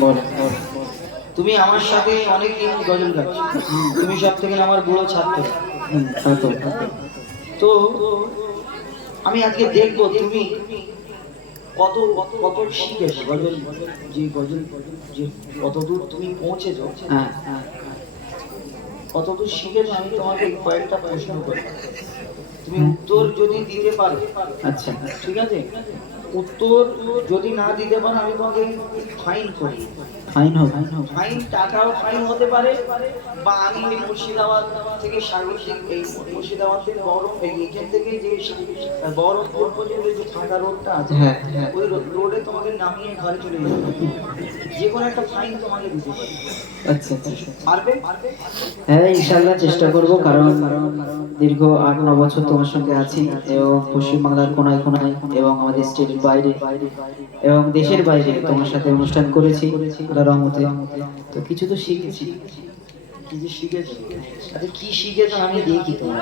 বল। তুমি আমার সাথে অনেক দিন গজল গাচ্ছ, তুমি সব থেকে আমার বুড়ো ছাত্র। ছাত্র। তো আমি আজকে দেখবো তুমি কত কত শিখেছো গজল, যে গজল যে কতদূর তুমি পৌঁছেছো, হ্যাঁ হ্যাঁ। কতদূর শিখেছো। আমি তোমাকে কয়েকটা প্রশ্ন করি, তুমি উত্তর যদি দিতে পারো, আচ্ছা ঠিক আছে। উত্তর যদি না দিতে পারো আমি তোমাকে ফাইন করি। ফাইন হবে। ফাইন, টাকাও ফাইন হতে পারে, বা আমি ওই মুর্শিদাবাদ থেকে স্বাগতিক, এই মুর্শিদাবাদ থেকে এখান থেকে যে বহরমপুর পর্যন্ত যে ফাঁকা রোডটা আছে, হ্যাঁ হ্যাঁ। ওই রোডে তোমাকে নামিয়ে ঘরে চলে যেতে হবে। যে কোনো একটা ফাইন তোমাকে দিতে পারি। আচ্ছা আচ্ছা। পারবে? হ্যাঁ ইনশাআল্লাহ চেষ্টা করব, কারণ দীর্ঘ 8-9 বছর তোমার সঙ্গে আছি এবং পশ্চিমবাংলার কোনায় কোনায় এবং আমাদের স্টেটের বাইরে এবং দেশের বাইরে তোমার সাথে অনুষ্ঠান করেছি আল্লাহর রহমতে। তো কিছু তো শিখেছি। কিছু শিখেছো? আচ্ছা কি শিখেছো আমি দেখি তোমার।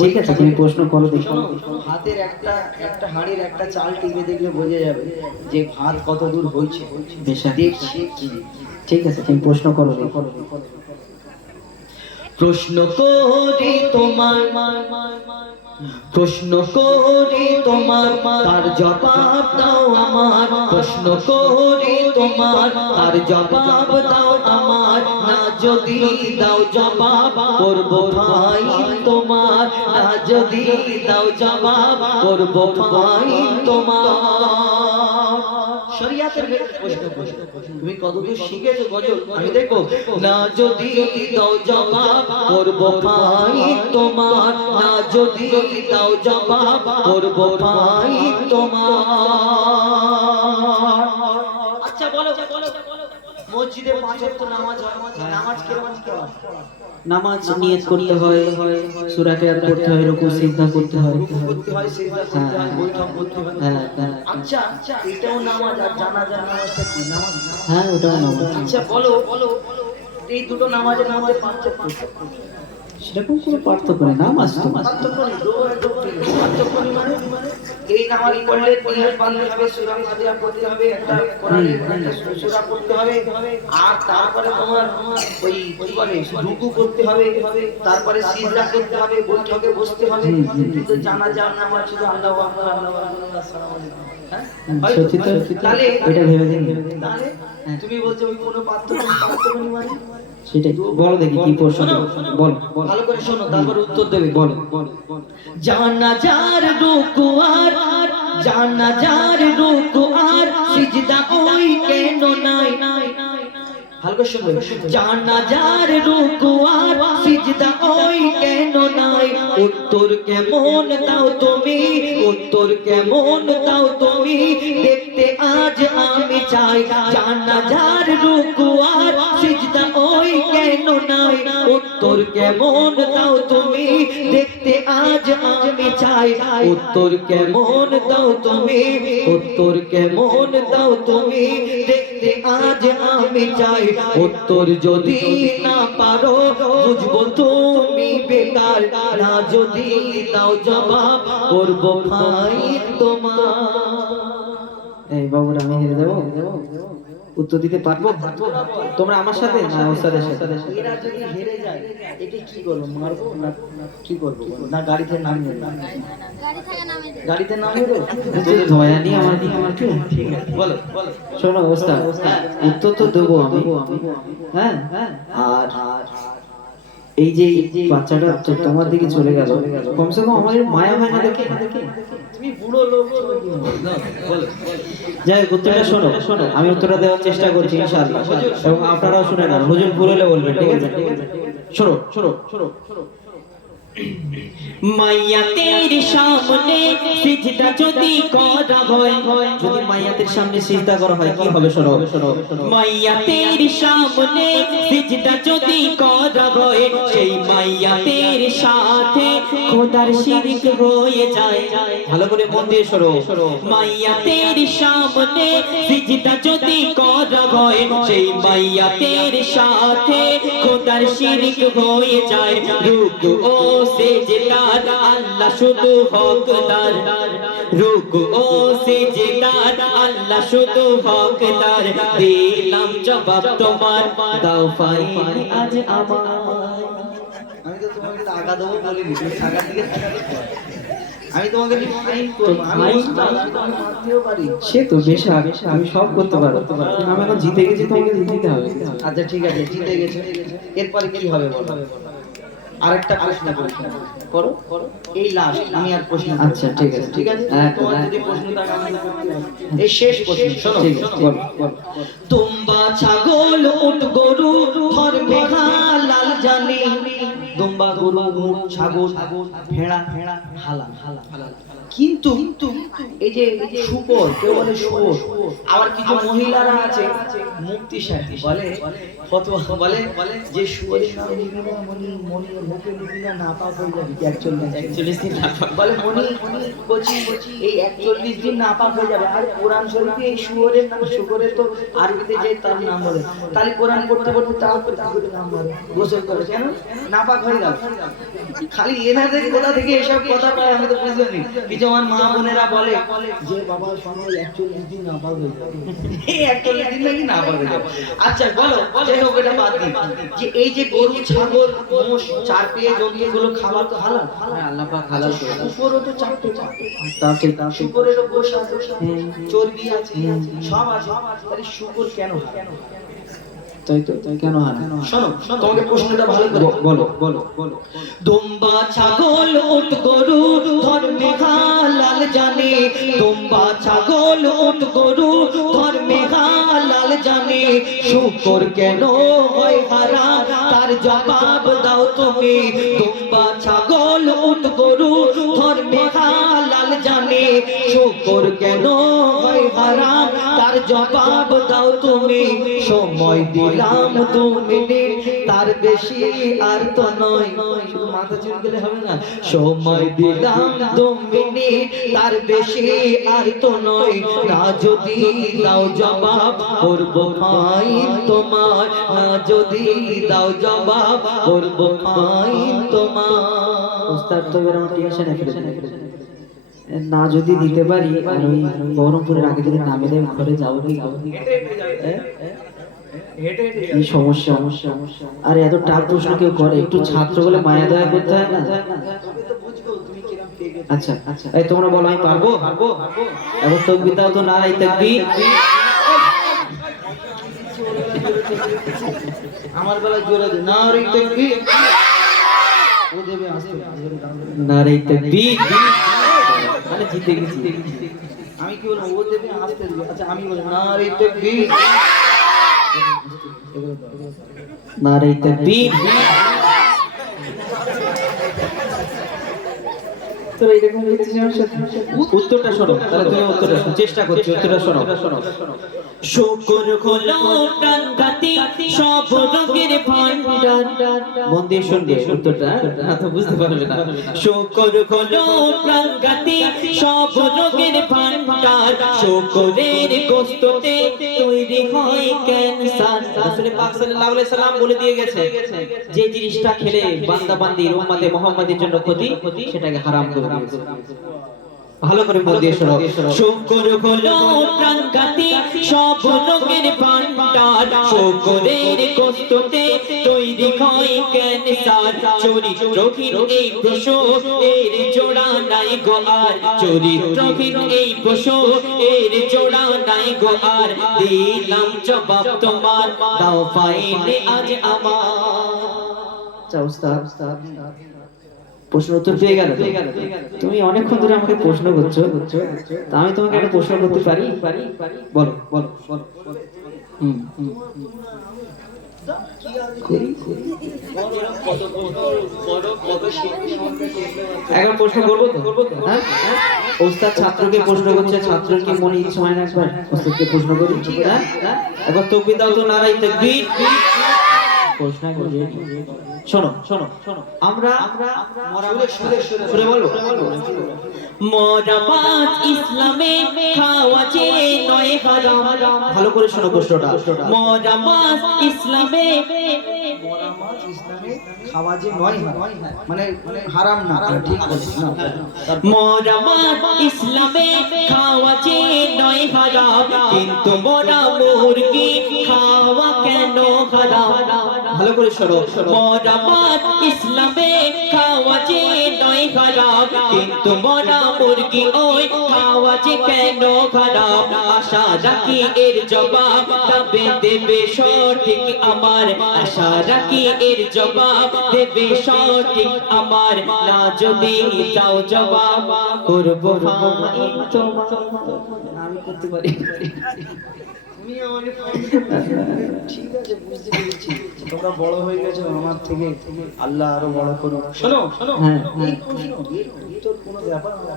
ঠিক আছে, তুমি প্রশ্ন করো দেখি। শোনো, ভাতের একটা একটা হাঁড়ির একটা চাল টিপে দেখলে বোঝা যাবে যে ভাত কত দূর হয়েছে। দেখছি কি। ঠিক আছে, তুমি প্রশ্ন করো দেখি। প্রশ্ন করি তোমার, প্রশ্ন করি তোমার, তার জবাব দাও আমার। প্রশ্ন করি তোমার, তার জবাব দাও আমার। না যদি দাও জবাব করব ভাই তোমার। না যদি দাও জবাব করব ভাই তোমার। শরিয়াতের প্রশ্ন, তুমি কতদূর শিখেছো গজল আমি দেখবো। না যদি দাও জবাব করব ভাই তোমার। না যদি দাও জবাব করব ভাই তোমার। আচ্ছা বলো, মসজিদে 5 ওয়াক্ত নামাজ হয়, নামাজ কিরকম হয়? নামাজ নিয়ত করতে হয়, সূরা কিরাত পড়তে হয়, রুকু সিজদা করতে হয়, রুকু করতে হয়, সিজদা করতে হয়, বৈঠক করতে হয়। আচ্ছা এটাও নামাজ। আর জানাজার নামাজটা কি নামাজ? হ্যাঁ ওটাও নামাজ। আচ্ছা বলো, এই দুটো নামাজের মধ্যে পার্থক্য? সেরকম কোনো পার্থক্য নেই, নামাজ তো পার্থক্য নেই, পার্থক্য নেই মানে এই নামাজ পড়লে নিয়ত বাঁধতে হবে, সূরা ফাতিহা পড়তে হবে, একটা কোরআনের একটা সূরা পড়তে হবে, আর তারপরে তোমার ওই কি বলে রুকু করতে হবে, তারপরে সিজদা করতে হবে, বৈঠকে বসতে হবে। কিন্তু জানাজার নামাজ শুধু আল্লাহু আকবার, আল্লাহু আকবার, আসসালামু আলাইকুম। হ্যাঁ সত্যি তো। তাহলে এটা ভেবে দেখি। তাহলে তুমি বলছো ওই কোনো পার্থক্য নেই মানে? সেটাই বলো দেখি কি প্রশ্ন। বল। ভালো করে শোনো, তারপর উত্তর দেবে। বলো। জানাজার রুকু আর, জানাজার রুকু আর সিজদা ওই কেন নাই? ভালো করে শুনবে। জানাজার রুকু আর সিজদা ওই কেন নাই? উত্তর কেমন দাও তুমি, উত্তর কেমন দাও তুমি, দেখতে আজ আমি চাই। জানাজার রুকু আর সিজদা ওই কেন নাই? উত্তর কেমন দাও তুমি, দেখতে আজ আমি চাই। উত্তর কেমন দাও তুমি, উত্তর কেমন দাও তুমি, দেখতে আজ আমি চাই। উত্তর যদি না পারো বুঝবো তুমি বেকার। না যদি দাও জবাব করব ভাই তোমার। এই বাবুরা আমি হেরে দেবো? উত্তর দিতে পারবো? তোমরা আমার সাথে না ওস্তাদের সাথে? এরা যদি হেরে যায় এটা কি করবো? মারবো না কি করবো? না গাড়িতে নামিয়ে দেবো? গাড়িতে নামিয়ে দেবো? যদি ধয়া নিয়ে আমার দিকে আমার কি? ঠিক আছে বলো। শোনো ওস্তাদ, উত্তর তো দেবো আমি। হ্যাঁ। আর এই যে বাচ্চাটা তো তোমার দিকে চলে গেল, কমসে কম আমাদের মায়া হয় না দেখে? তুমি বুড়ো লোক, বলো। যাই হোক, উত্তরটা শোনো, আমি উত্তরটা দেওয়ার চেষ্টা করছি ইনশাআল্লাহ, এবং আপনারাও শুনে নেন। হুজুর ভুল হলে বলবেন, ঠিক আছে? শোনো। মাইয়াতের সামনে সিজদা যদি করা হয়, যদি মাইয়াতের সামনে সিজদা করা হয় কি হবে? শোনো। মাইয়াতের সামনে সিজদা যদি করা হয়, সেই মাইয়াতের সাথে খোদার শিরক হয়ে যায়। ভালো করে মন দিয়ে শোনো। মাইয়াতের সামনে সিজদা যদি করা হয়, সেই মাইয়াতের সাথে খোদার শিরক হয়ে যায়। রুকু ও সেজদার আল্লাহ শুধু হকদার রুকু ও সেজদার আল্লাহ শুধু হকদার দিলাম জবাব তোমার দাও ফাইন আজ আমার। আমি তো তোমাকে টাকা দেবো বলিনি, তুমি টাকার দিকে তাকালে কেন? আমি তোমাকে ফাইন করবো, আমি মারতেও পারি। সে তো বেশ আমি সব করতে পারবো, আমি এখন জিতে গেছি, তোমাকে দিতে হবে। আচ্ছা ঠিক আছে, জিতে গেছে, এরপরে কি হবে বলো? আরেকটা প্রশ্ন করো, এই লাস্ট আমি আর প্রশ্ন করব না। আচ্ছা ঠিক আছে, ঠিক আছে, তোমার যদি প্রশ্ন থাকে আমি করতে পারি। এই শেষ প্রশ্ন শোনো, ঠিক আছে, বলো বলো। দুম্বা ছাগল উট গরু ধর্মে হালাল জানি দুম্বা গরু উট ছাগল ভেড়া হালাল হালাল, কিন্তু এই যে শুকর, কেউ বলে শুয়োর, আবার কিছু মহিলারা আছে মুক্তি সাহেব বলে ফতোয়া বলে যে শুয়োরের নাম নিবি না, মনি মুখে নিবি না, নাপাক হয়ে যাবে 41 দিন নাপাক। বলে মনি কচি এই 41 দিন নাপাক হয়ে যাবে। আর কোরআন শরীফে এই শুয়োরের নাম, শুকরের তো আরবিতে যে তার নাম বলে, তাহলে কোরআন পড়তে তার নাম বলে গোসল করে, কেন নাপাক হয়ে গেল? খালি এনাদের কোথা থেকে এসব কথা পায় আমি তো বুঝতে পারি। কিছু আমার মা বোনেরা বলে যে বাবা সময় 41 দিন নাপাক হয়ে যাবে, এই 41 দিন নাকি নাপাক হয়ে যাবে। আচ্ছা বলো, যাই হোক এটা বাদ দিই, যে এই যে গরু ছাগল মোষ চার পেয়ে জন্তুগুলো খাবার তো হালাল, হ্যাঁ, আল্লাহ পাক হালাল করে। শুকরও তো চারটে তাও ঠিক, শুকরেরও গোশ আছে, চর্বি আছে, সব আছে, তাহলে শুকর কেন হালাল? তাই তো, কেন হারাম? শোনো তোমাকে প্রশ্নটা ভালো করে বলো বলো বলো। দুম্বা ছাগল উট গরু ধর্মে হালাল জানে দুম্বা ছাগল উট গরু ধর্মে হালাল জানে শুকর কেন হয় হারাম তার জবাব দাও তুমি। দুম্বা ছাগল উট গরু ধর্মে হালাল জানে শুকর কেন হয় হারাম তার জবাব দাও তুমি। সময় দিলাম 2 মিনিট তার বেশি আর তো নয়, শুধু মাথা চুলকালে হবে না। সময় দিলাম 2 মিনিট তার বেশি আর তো নয়, না যদি দাও জবাব করব ফাইন তোমার, না যদি দাও জবাব করব ফাইন তোমার। ওস্তাদ তো এবার আমার টেনশনে ফেলেছে, না যদি দিতে পারি আর ওই বহরমপুরের আগে যদি নামে দেয় ঘরে যাবো কি কি সমস্যা। আর এত টাফ প্রশ্ন কেউ করে? একটু ছাত্র বলে মায়া দয়া করতে হয় না? আচ্ছা আচ্ছা, এই তোমরা বলো আমি পারবো? এবার তাকবীর দাও তো, নারায়ে তাকবীর। আমার বেলায় জোরে দে, নারে তাকবীর। ও দেবে আসতে, নারায়ে তাকবীর। মানে জিতে গেছি। আমি কি বলবো? ও দেবে আসতে দেবে। আচ্ছা আমি বলি নারে তাকবীর। নারায়ে তাকবীর। তোরা এরকম লিখছিস আমার সাথে? উত্তরটা শোনো, তাহলে তুমি উত্তরটা শোনো, চেষ্টা করছি, উত্তরটা শোনো। শুকর হলো প্রাণঘাতী সব রোগের ভান্ডার। মন দিয়ে শুনবে উত্তরটা, না তো বুঝতে পারবে না। শুকর হলো প্রাণঘাতী সব রোগের ভান্ডার, শুকরের গোশতে তৈরি হয় ক্যান্সার। রাসূল পাক সাল্লাল্লাহু আলাইহি সাল্লাম বলে দিয়ে গেছে, যে জিনিসটা খেলে বান্দা বান্দির উম্মতে মুহাম্মাদের জন্য ক্ষতি, সেটাকে হারাম করে দিয়েছে। ভালো করে মন দিয়ে শোনো। শুকর হলো প্রাণঘাতী সব রোগের ভান্ডার, শুকরের গোশতে তৈরি হয় ক্যান্সার। চরিত্রহীন এই পশু এর জোড়া নাই গো আর, চরিত্রহীন এই পশু এর জোড়া নাই গো আর। দিলাম জবাব তোমার দাও ফাইনে আজ আমার। আচ্ছা উস্তাদ, প্রশ্ন উত্তর পেয়ে গেল? তুমি অনেকক্ষণ ধরে আমাকে প্রশ্ন করছো, তা আমি তোমাকে একটা প্রশ্ন করতে পারি? বলো বলো। একবার প্রশ্ন করবো তো? হ্যাঁ, ওস্তাদ ছাত্রকে প্রশ্ন করছে, ছাত্রের কি মনে ইচ্ছা হয় না একবার ওস্তাদকে প্রশ্ন করি? হ্যাঁ, একবার তাকবীর দাও তো, নারায়ে তাকবীর। প্রশ্ন করবে, শোনো শোনো শোনো, আমরা সুরে বলবো। মরাবাত ইসলামে খাওয়া যে নয় হারাম। ভালো করে শোনো প্রশ্নটা। মরাবাত ইসলামে মরা মাছ ইসলামে খাওয়া যে নয়, মানে হারাম না, ঠিক বলছি না? মরা মাছ ইসলামে খাওয়া যে নয় হারাম, কিন্তু মরা মুরগি খাওয়া কেন হারাম? ভালো করে শোনো, মরা মাছ ইসলামে খাওয়া যে নয় হারাম, কিন্তু মরা মুরগি ওই খাওয়া যে কেন হারাম? আশা রাখি এর জবাব তবে দেবে সঠিক আমার, আশা রাখি এর জবাব দেবে সঠিক আমার, না যদি দাও জবাব করব ফাইন তোমার। আমি করতে পারি, তুমি আমাকে ঠিক আছে, বুঝতে পেরেছি। তোমরা বড় হয়ে গেছো আমার থেকে, আল্লাহ আরো বড় করুন। শোনো শোনো, হ্যাঁ, এই প্রশ্ন, এই তোর কোনো ব্যাপার না,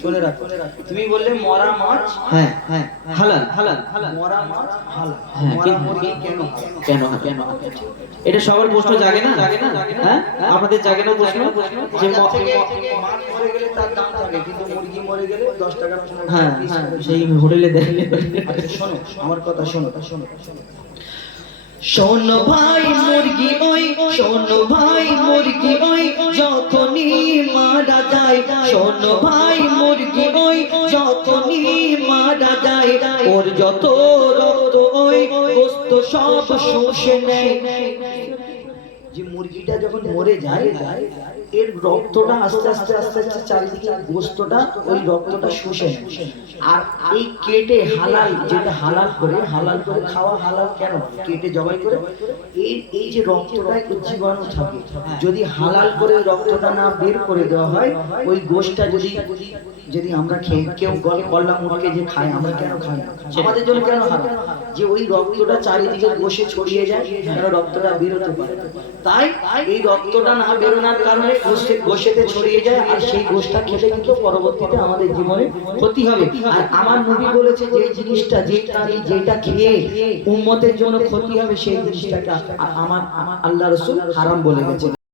শুনে রাখো। তুমি বললে মরা মাছ হ্যাঁ হ্যাঁ হালাল হালাল মরা মাছ হালাল, হ্যাঁ, মরা কিন্তু- মুরগি কেন হালাল? কেন কেন এটা সবার প্রশ্ন জাগে না? হ্যাঁ আপনাদের জাগে না প্রশ্ন যে বাজার থেকে মাছ মরে গেলে তার দাম থাকে, কিন্তু মুরগি মরে গেলে 10 টাকা 15 টাকা হ্যাঁ piece হ্যাঁ করে। সেই হোটেলে দেয়। আচ্ছা শোনো আমার কথা, শোনো শোনো। শোনো ভাই মুরগি ওই, শোনো ভাই মুরগি ওই যখনই মারা যায়, শোনো ভাই মুরগি ওই যখনই মারা যায়, ওর যত রক্ত ওই গোস্ত সব শুষে নেয়। যে মুরগিটা যখন মরে যায়, এর রক্তটা আস্তে আস্তে আস্তে আস্তে চারিদিকে গোস্তটা ওই রক্তটা শুষে নেয়। আর এই কেটে হালাল, যেটা হালাল করে খাওয়া হালাল কেন? কেটে জবাই করে এই যে রক্তটা একটু জীবাণু থাকে, যদি হালাল করে ওই রক্তটা না বের করে দেওয়া হয়, ওই গোশটা যদি আমরা খেয়ে, কেউ গলা মুরগি যে খায়, আমরা কেন খাই না? আমাদের জন্য কেন হারাম? যে ওই রক্তটা চারিদিকে গোশে ছড়িয়ে যায়, যেন রক্তটা বেরোতে পারে। তাই এই রক্তটা না বেরোনোর কারণে গোশেতে ছড়িয়ে যায়, আর সেই গোশটা খেলে কিন্তু পরবর্তীতে আমাদের জীবনে ক্ষতি হবে। আর আমার নবী বলেছে যে জিনিসটা, যে প্রাণী যেটা খেয়ে উম্মতের জন্য ক্ষতি হবে, সেই জিনিসটাকে আমার আল্লাহ রাসূল হারাম বলে গেছে।